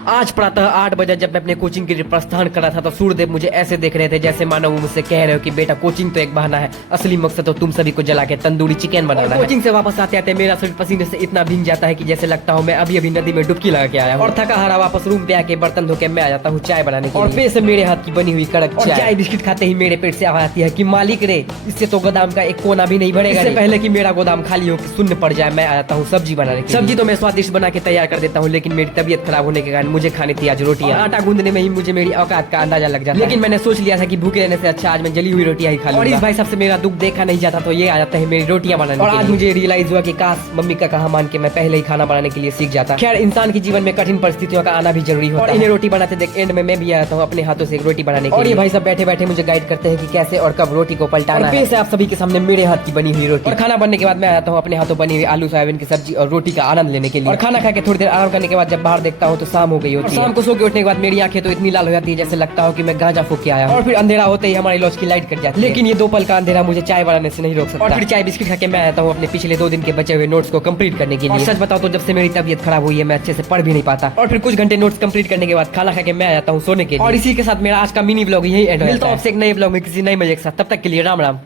आज प्रातः 8 बजे जब मैं अपने कोचिंग के लिए प्रस्थान कर रहा था तो सूर्यदेव मुझे ऐसे देख रहे थे जैसे मानो वो मुझसे कह रहे हो कि बेटा कोचिंग तो एक बहाना है, असली मकसद तो तुम सभी को जला के तंदूरी चिकन बनाना है। कोचिंग से वापस आते आते मेरा शरीर पसीने से इतना भीग जाता है कि जैसे लगता हूँ मैं अभी अभी नदी में डुबकी लगा के आया हूँ। और थका हारा वापस रूम पे आके बर्तन धो के मैं आ जाता हूँ चाय बनाने के लिए। और पेट से मेरे हाथ की बनी हुई कड़क चाय बिस्किट खाते ही मेरे पेट से आवाज आती है कि मालिक रे, इससे तो गोदाम का एक कोना भी नहीं भरेगा। इससे पहले कि मेरा गोदाम खाली हो शून्य पड़ जाए मैं आ जाता हूँ सब्जी बनाने की। सब्जी तो मैं स्वादिष्ट बना के तैयार कर देता हूँ, लेकिन मेरी तबियत खराब होने के कारण मुझे खानी थी आज रोटियां। आटा गूंदने में ही मुझे मेरी औकात का अंदाजा लग जाता है, लेकिन मैंने सोच लिया था कि भूखे रहने से अच्छा आज मैं जली हुई रोटियां ही खा लूंगा। और इस भाई साहब से मेरा दुख देखा नहीं जाता तो ये आ जाता है मेरी रोटियां बनाने। और आज मुझे रियलाइज हुआ कि काश मम्मी का कहा मान के मैं पहले ही खाना बनाने के लिए सीख जाता। खैर, इंसान के जीवन में कठिन परिस्थितियों का आना भी जरूरी होता है। और इन्हें रोटी बनाते देख एंड में मैं भी आया हूँ अपने हाथों से एक रोटी बनाने के लिए। और ये भाई साहब बैठे बैठे मुझे गाइड करते हैं कि कैसे और कब रोटी को पलटाना है। आप सभी के सामने मेरे हाथ की बनी हुई रोटी। और खाना बनने के बाद मैं आता हूँ अपने हाथों बनी हुई आलू सोयाबीन की सब्जी और रोटी का आनंद लेने के लिए। और खाना खा के थोड़ी देर आराम करने के बाद जब बाहर देखता हूँ तो शाम हो गई होती है। शाम को सो के उठने के बाद मेरी आंखें तो इतनी लाल हो जाती है जैसे लगता हो कि मैं गांजा फूक के आया हूं। और फिर अंधेरा होते ही हमारी लॉज की लाइट कट जाती है। लेकिन ये 2 पल का अंधेरा मुझे चाय बनाने से नहीं रोक सकता। और फिर चाय बिस्किट खा के मैं आता हूँ अपने पिछले 2 दिन के बचे हुए नोट्स को कंप्लीट करने के लिए। और सच बताओ तो जब से मेरी तबीयत खराब हुई है मैं अच्छे से पढ़ भी नहीं पाता। और फिर कुछ घंटे नोट्स कंप्लीट करने के बाद खाना खा के मैं आ जाता हूँ सोने के लिए। और इसी के साथ मेरा आज का मिनी ब्लॉग यही एंड होता है। मिलता हूं आपसे एक नए ब्लॉग में किसी नए मजे के साथ, तब तक के लिए राम राम।